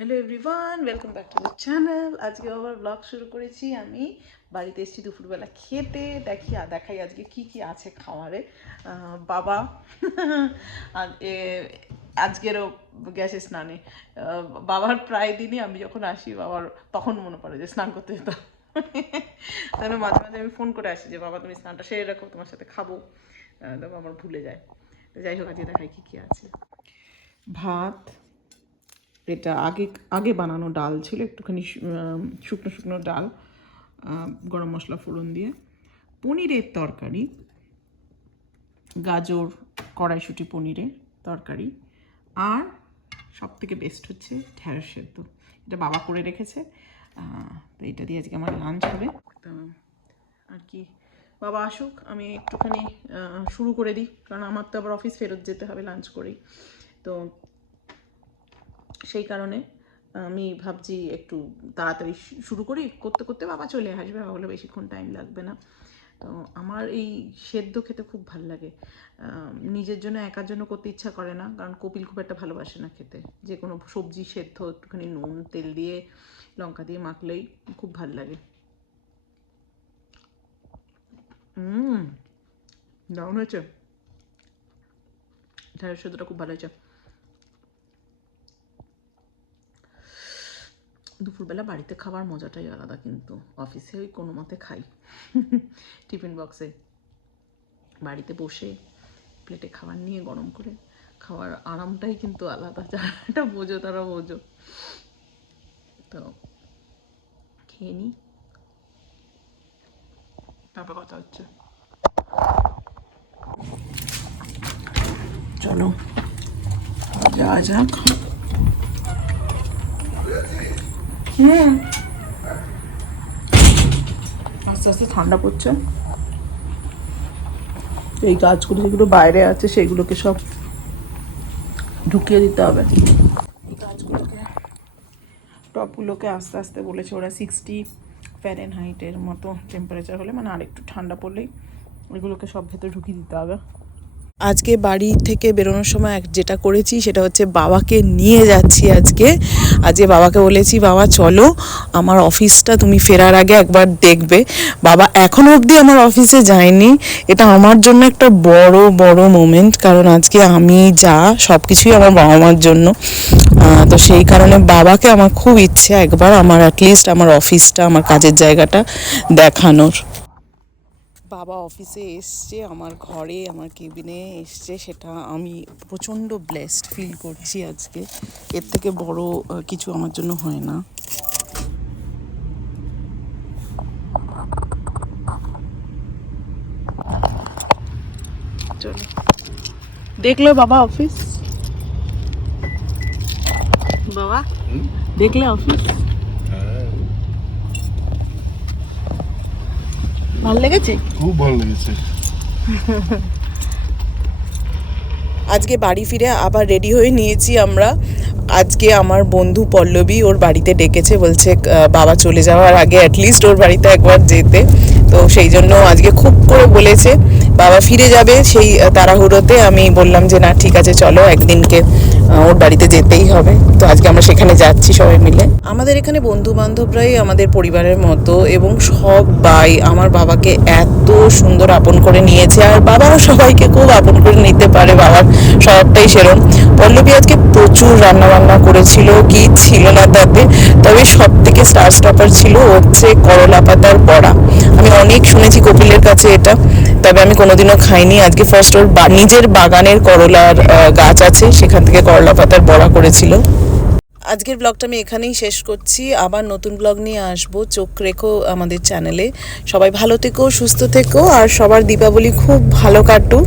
Hello everyone welcome back to the channel আজকে আবার blog শুরু করেছি আমি। বাড়িতে এসেছি দুপুরবেলা খেতে। দেখি দেখাই আজকে কি কি আছে খাওয়ারে। বাবা আজকেরও গেছে স্নানে। বাবার প্রায় দিনই আমি যখন আসি বাবার তখন মনে পড়ে যে স্নান করতে যেতাম। তাহলে মাঝে মাঝে আমি ফোন করে আসি যে বাবা তুমি স্নানটা সেরে রাখো তোমার সাথে খাব। আহ, তো আমার ভুলে যায়। তো যাই হোক আজকে দেখাই কী কী আছে। ভাত এটা আগে আগে বানানো ডাল ছিল, একটুখানি শুকনো শুকনো ডাল গরম মশলা ফোড়ন দিয়ে। পনিরের তরকারি, গাজর, কড়াইশুঁটি পনিরের তরকারি, আর সব থেকে বেস্ট হচ্ছে ঢেঁড়স সেদ্ধ। এটা বাবা করে রেখেছে তো এটা দিয়ে আজকে আমার লাঞ্চ হবে। তো, আর কি? বাবা আসুক, আমি একটুখানি শুরু করে দিই, কারণ আমার তো আবার অফিস ফেরত যেতে হবে লাঞ্চ করেই। তো সেই কারণে, আমি ভাবছি একটু তাড়াতাড়ি শুরু করি। করতে করতে বাবা চলে আসবে। বাবা হলে বেশিক্ষণ টাইম লাগবে না। তো আমার এই সেদ্ধ খেতে খুব ভালো লাগে। নিজের জন্য একার জন্য করতে ইচ্ছা করে না। কারণ কপিল খুব একটা ভালোবাসে না খেতে। যে কোনো সবজি সেদ্ধ, একটুখানি নুন, তেল দিয়ে লঙ্কা দিয়ে মাখলেই খুব ভালো লাগে। দারুণ হয়েছে। ঢেঁড়স সেদ্ধটা খুব ভালো হয়েছে। দুপুরবেলা বাড়িতে খাবার মজাটাই আলাদা কিন্তু। অফিসে ওই কোনো মতে খাই। টিফিন বক্সে। বাড়িতে বসে, প্লেটে খাবার নিয়ে গরম করে খাওয়ার আরামটাই কিন্তু আলাদা। যারা বোঝো তারা বোঝো। তো, খেয়ে নিই তারপর কথা হচ্ছে। চলো যাওয়া যাক। হুম আস্তে আস্তে ঠান্ডা পড়ছে। এই গাছগুলো যেগুলো বাইরে আছে, সেগুলোকে সব ঢুকিয়ে দিতে হবে। গাছগুলোকে, টপগুলোকে আস্তে আস্তে বলেছে ওরা সিক্সটি ফ্যারেন হাইটের মতো টেম্পারেচার হলে মানে আরেকটু ঠান্ডা পড়লেই ওইগুলোকে সব ভেতরে ঢুকিয়ে দিতে হবে। আজকে বাড়ি থেকে বেরোনোর সময় যেটা করেছি সেটা হচ্ছে বাবাকে নিয়ে যাচ্ছি আজকে। আজকে বাবাকে বলেছি, বাবা, চলো, আমার অফিসটা তুমি ফেরার আগে একবার দেখবে। বাবা এখনও অবধি আমার অফিসে যায়নি। এটা আমার জন্য একটা বড় বড় মোমেন্ট কারণ আজকে আমি যা সব কিছুই আমার বাবা মার জন্য তো সেই কারণে বাবাকে আমার খুব ইচ্ছে একবার আমার অ্যাটলিস্ট আমার অফিসটা, আমার কাজের জায়গাটা দেখানোর। বাবা অফিসে এসছে আমার ঘরে আমার কেবিনে এসছে সেটা আমি প্রচণ্ড ব্লেসড ফিল করছি আজকে। এর থেকে বড় কিছু আমার জন্য হয় না। চলো। দেখলে বাবা অফিস বাবা? দেখলে অফিস ভালো লেগেছে? খুব ভালো লেগেছে। আজকে বাড়ি ফিরে আবার রেডি হয়ে নিয়েছি আমরা। আজকে আমার বন্ধু পল্লবী ওর বাড়িতে ডেকেছে বলছে বাবা চলে যাওয়ার আগে অ্যাটলিস্ট ওর বাড়িতে একবার যেতে। তো সেই জন্য আজকে খুব করে বলেছে বাবা ফিরে যাবে সেই তাড়াহুড়োতে। আমি বললাম যে না ঠিক আছে চলো একদিনকে ওর বাড়িতে যেতেই হবে। তো আজকে আমরা সেখানে যাচ্ছি সবাই মিলে। আমাদের এখানে বন্ধু বান্ধবরাই আমাদের পরিবারের মতো এবং সব বাই আমার বাবাকে এত সুন্দর আপন করে নিয়েছে। আর বাবাও সবাইকে খুব আপন করে নিতে পারে, বাবার স্বভাবটাই সেরম। পল্লবী আজকে প্রচুর রান্না বান্না করেছিল, কি ছিল না তাতে। তবে সব থেকে স্টার স্টপার ছিল হচ্ছে করলা পাতার বড়া। আমি অনেক শুনেছি কপিলের কাছে এটা, তবে আমি কোনোদিনও খাইনি। আজকে ফার্স্ট ওর নিজের বাগানের করলার গাছ আছে, সেখান থেকে করলা পাতার বড়া করেছিল। আজকের ব্লগটা আমি এখানেই শেষ করছি। আবার নতুন ব্লগ নিয়ে আসব। চোখ রেখো আমাদের চ্যানেলে সবাই ভালো থেকো, সুস্থ থেকো, আর সবার দীপাবলি খুব ভালো কাটুক।